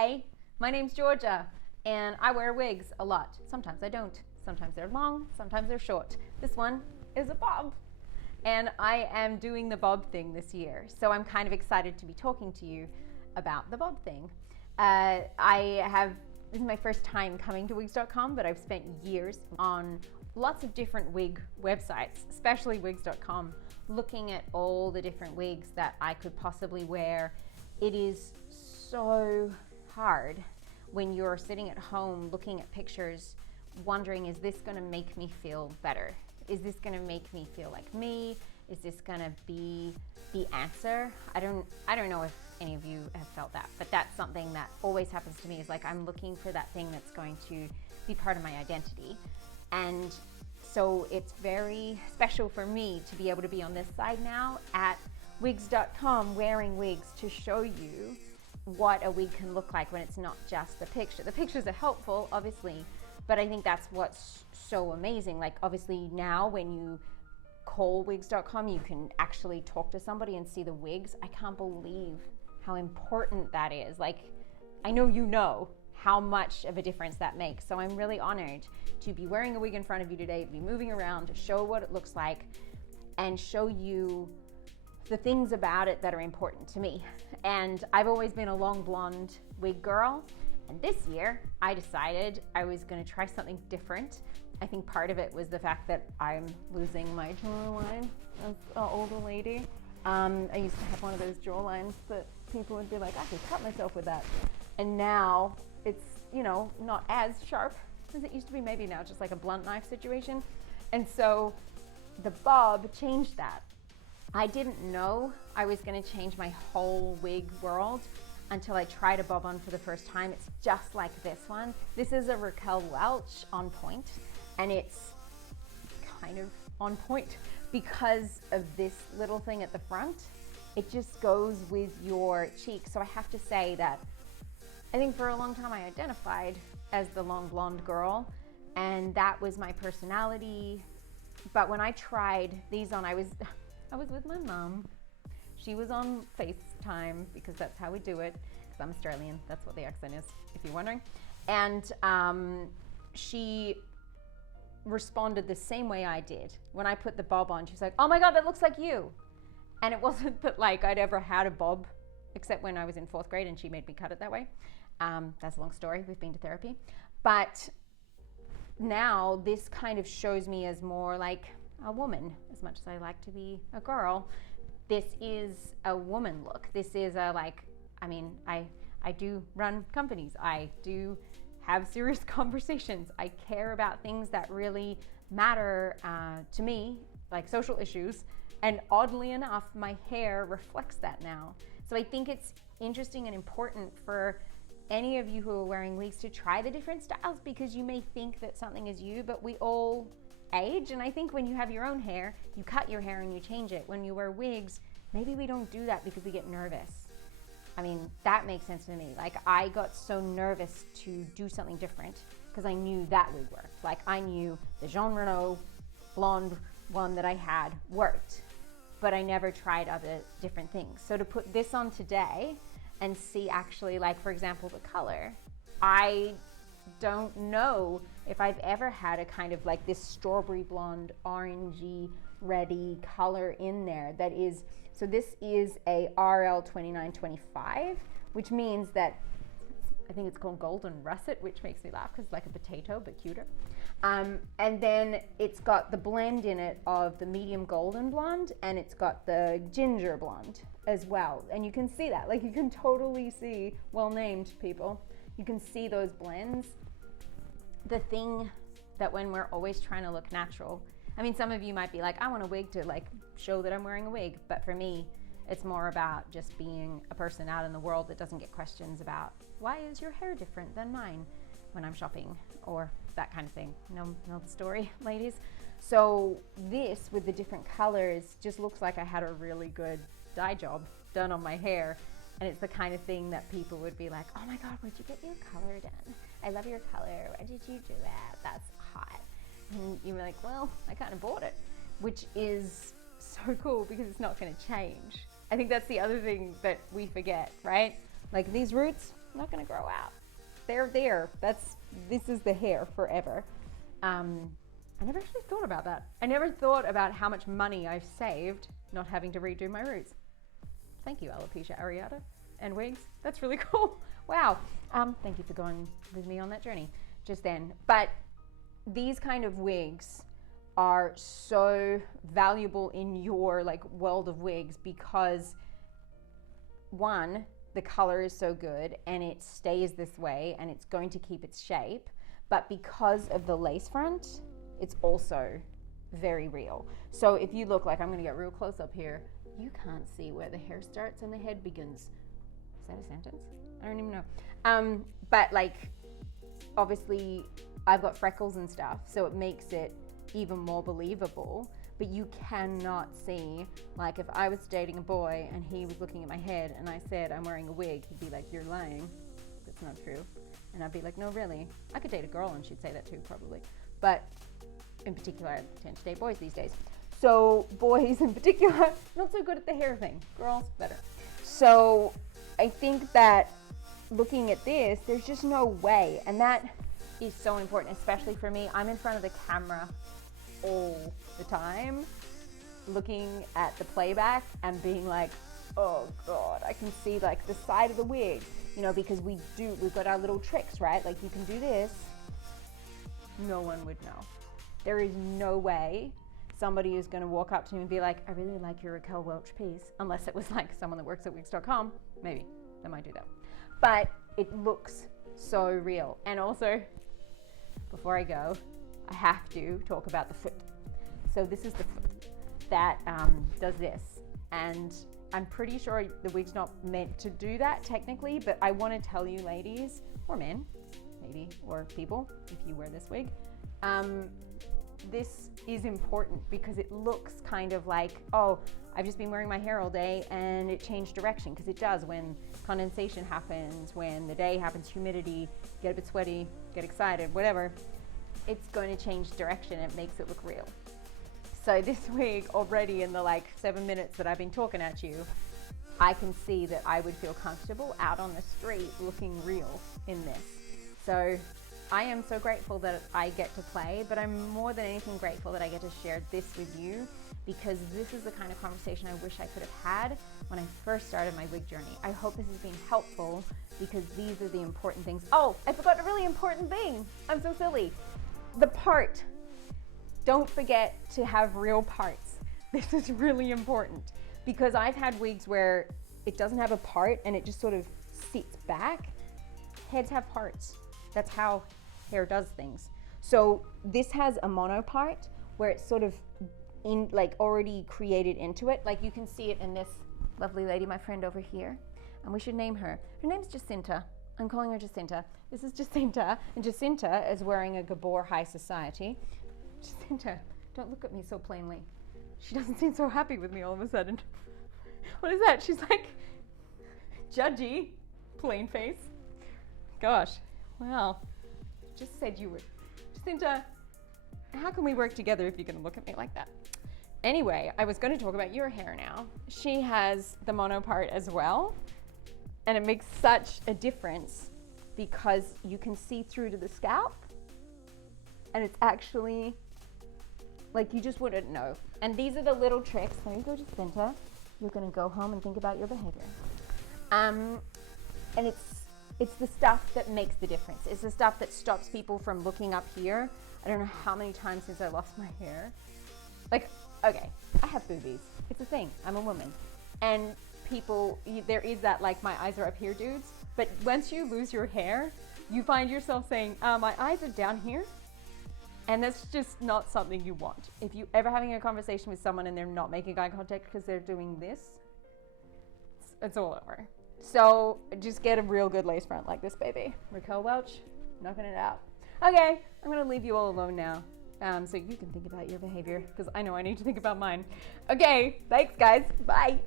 Hi, my name's Georgia, and I wear wigs a lot. Sometimes I don't. Sometimes they're long, sometimes they're short. This one is a bob, and I am doing the bob thing this year, so I'm kind of excited to be talking to you about the bob thing. This is my first time coming to Wigs.com, but I've spent years on lots of different wig websites, especially Wigs.com, looking at all the different wigs that I could possibly wear. It is so hard when you're sitting at home looking at pictures, wondering, is this gonna make me feel better? Is this gonna make me feel like me? Is this gonna be the answer? I don't know if any of you have felt that, but that's something that always happens to me, is like I'm looking for that thing that's going to be part of my identity. And so it's very special for me to be able to be on this side now at Wigs.com wearing wigs to show you what a wig can look like when it's not just the picture. The pictures are helpful, obviously, but I think that's what's so amazing. Like, obviously now when you call Wigs.com, you can actually talk to somebody and see the wigs. I can't believe how important that is. Like, I know you know how much of a difference that makes. So I'm really honored to be wearing a wig in front of you today, to be moving around, to show what it looks like and show you the things about it that are important to me. And I've always been a long blonde wig girl. And this year I decided I was gonna try something different. I think part of it was the fact that I'm losing my jawline as an older lady. I used to have one of those jawlines that people would be like, I could cut myself with that. And now it's, you know, not as sharp as it used to be. Maybe now it's just like a blunt knife situation. And so the bob changed that. I didn't know I was gonna change my whole wig world until I tried a bob on for the first time. It's just like this one. This is a Raquel Welch on point, and it's kind of on point because of this little thing at the front. It just goes with your cheeks. So I have to say that I think for a long time I identified as the long blonde girl, and that was my personality. But when I tried these on, I was with my mom. She was on FaceTime because that's how we do it, because I'm Australian. That's what the accent is, if you're wondering. And she responded the same way I did. When I put the bob on, she was like, oh my God, that looks like you. And it wasn't that like I'd ever had a bob, except when I was in 4th grade and she made me cut it that way. That's a long story. We've been to therapy. But now this kind of shows me as more like a woman, as much as I like to be a girl. This is a woman look. This is a I do run companies. I do have serious conversations. I care about things that really matter to me, like social issues. And oddly enough, my hair reflects that now. So I think it's interesting and important for any of you who are wearing wigs to try the different styles, because you may think that something is you, but we all age. And I think when you have your own hair, you cut your hair and you change it. When you wear wigs, maybe we don't do that because we get nervous. I mean, that makes sense to me. Like, I got so nervous to do something different because I knew that wig worked. Like, I knew the Jean Renault blonde one that I had worked, but I never tried other different things. So to put this on today and see actually, like, for example, the color, I don't know if I've ever had a kind of like this strawberry blonde, orangey, reddy color in there that is, so this is a RL 2925, which means that I think it's called golden russet, which makes me laugh because it's like a potato, but cuter. And then it's got the blend in it of the medium golden blonde, and it's got the ginger blonde as well. And you can see that, like, you can totally see, well named people, you can see those blends. The thing that when we're always trying to look natural, I mean, some of you might be like, I want a wig to like show that I'm wearing a wig, but for me, it's more about just being a person out in the world that doesn't get questions about, why is your hair different than mine when I'm shopping, or that kind of thing. Know the story, ladies? So this, with the different colors, just looks like I had a really good dye job done on my hair. And it's the kind of thing that people would be like, oh my God, where'd you get your color done? I love your color. Why did you do that? That's hot. And you're like, well, I kind of bought it, which is so cool because it's not going to change. I think that's the other thing that we forget, right? Like, these roots, not gonna grow out. They're there. This is the hair forever. I never actually thought about that. I never thought about how much money I've saved not having to redo my roots. Thank you, alopecia areata and wigs. That's really cool. Wow. Thank you for going with me on that journey just then. But these kind of wigs are so valuable in your like world of wigs because one, the color is so good and it stays this way and it's going to keep its shape, but because of the lace front, it's also very real. So if you look, like I'm gonna get real close up here, you can't see where the hair starts and the head begins. Is that a sentence? I don't even know. But like, obviously I've got freckles and stuff, so it makes it even more believable, but you cannot see, like if I was dating a boy and he was looking at my head and I said I'm wearing a wig, he'd be like, you're lying, that's not true. And I'd be like, no, really? I could date a girl and she'd say that too, probably. But in particular, I tend to date boys these days. So boys in particular, not so good at the hair thing. Girls, better. So I think that looking at this, there's just no way. And that is so important, especially for me. I'm in front of the camera all the time, looking at the playback and being like, oh God, I can see like the side of the wig, you know, because we've got our little tricks, right? Like you can do this, no one would know. There is no way somebody is going to walk up to me and be like, I really like your Raquel Welch piece, unless it was like someone that works at Wigs.com. Maybe they might do that, but it looks so real. And also, before I go, I have to talk about the foot. So this is the foot that does this, and I'm pretty sure the wig's not meant to do that technically, but I want to tell you ladies, or men maybe, or people, if you wear this wig, this is important because it looks kind of like, oh, I've just been wearing my hair all day and it changed direction, because it does when condensation happens, when the day happens, humidity, get a bit sweaty, get excited, whatever, it's going to change direction. It makes it look real. So this wig, already in the like 7 minutes that I've been talking at you, I can see that I would feel comfortable out on the street looking real in this. So I am so grateful that I get to play, but I'm more than anything grateful that I get to share this with you, because this is the kind of conversation I wish I could have had when I first started my wig journey. I hope this has been helpful, because these are the important things. Oh, I forgot a really important thing. I'm so silly. The part. Don't forget to have real parts. This is really important, because I've had wigs where it doesn't have a part and it just sort of sits back. Heads have parts. That's how hair does things. So this has a mono part where it's sort of in, like, already created into it. Like you can see it in this lovely lady, my friend over here, and we should name her. Her name's Jacinta. I'm calling her Jacinta. This is Jacinta, and Jacinta is wearing a Gabor High Society. Jacinta, don't look at me so plainly. She doesn't seem so happy with me all of a sudden. What is that? She's like judgy, plain face. Gosh, wow. Just said you were. Jacinta, how can we work together if you're gonna look at me like that? Anyway, I was gonna talk about your hair now. She has the mono part as well, and it makes such a difference because you can see through to the scalp, and it's actually, like, you just wouldn't know. And these are the little tricks. There you go, Jacinta. You're gonna go home and think about your behavior. And it's the stuff that makes the difference. It's the stuff that stops people from looking up here. I don't know how many times since I lost my hair. Like, okay, I have boobies. It's a thing. I'm a woman. And people, there is that, like, my eyes are up here dudes. But once you lose your hair, you find yourself saying, my eyes are down here. And that's just not something you want. If you ever having a conversation with someone and they're not making eye contact because they're doing this, it's all over. So just get a real good lace front like this baby. Raquel Welch, knocking it out. Okay, I'm gonna leave you all alone now, so you can think about your behavior, because I know I need to think about mine. Okay, thanks guys, bye.